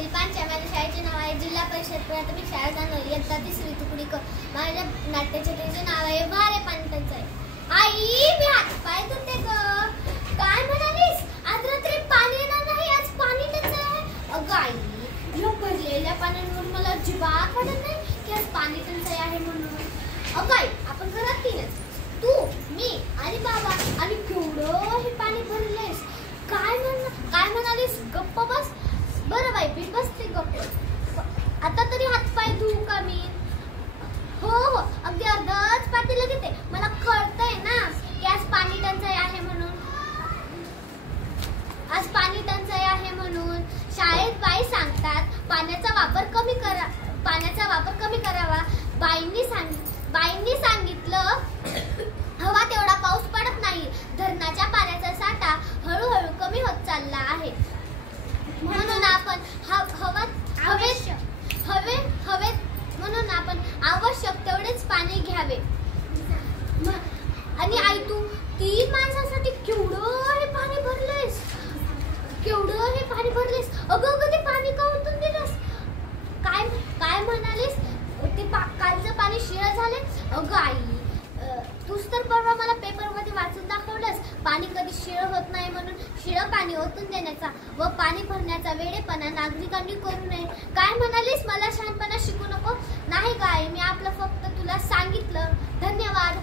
सनील पांच्या माझ्या शाळेचे नाव आहे जिल्हा परिषद प्राथमिक शाळा जानोली इयत्ता 3री तुकडी क. माझ्या नाट्यचित्राचे नाव आहे वारे पाणीटंचाई. आई मी हातपाय धुते ग. काय म्हणालीस? आज रात्री पाणी येणार नाही, आज पाणी टंचाई आहे. अगं आई, या भरलेल्या पाण्यावर मला अजिबात वाटत नाही की आज पाणी टंचाई आहे म्हणून. अगं आई, आपण घरात तीनच, तू, मी आणि बाबा, आणि केवढं हे पाणी भरलेस. काय म्हणालीस? गप्प बस. बरं बाई, मी बसते गप्प. आता तरी हातपाय धुवू का मी? हो अगदी अर्धच पातेलं घेते. मला कळतंय ना की आज पाणी टंचाई आहे म्हणून. आज पाणी टंचाई आहे म्हणून शाळेत बाई सांगतात पाण्याचा वापर कमी करावा. बाईंनी सांगितलं हवा तेवढा पाऊस पडत नाही. धरणाच्या पाण्याचा साठा हळूहळू कमी होत चालला आहे. म्हणून आपण म्हणून आपण आवश्यक तेवढेच पाणी घ्यावे. आणि आई, तू 3 माणसासाठी केवढं हे पाणी भरलेस. अगं ते पाणी का ओतून दिलंस? काय म्हणालीस? ते कालचं पाणी शिळं झाले. अगं आई, तूच तर परवा मला पेपरमध्ये वाचून दाखवलंस पाणी कधी शिळं होत नाही म्हणून. शिळं पाणी ओतून देण्याचा व पाणी भरण्याचा वेडेपणा नागरिकांनी करू नये. काय म्हणालीस? मला शहाणपणा शिकू नको. नाही काय, मी आपलं फक्त तुला सांगितलं. धन्यवाद.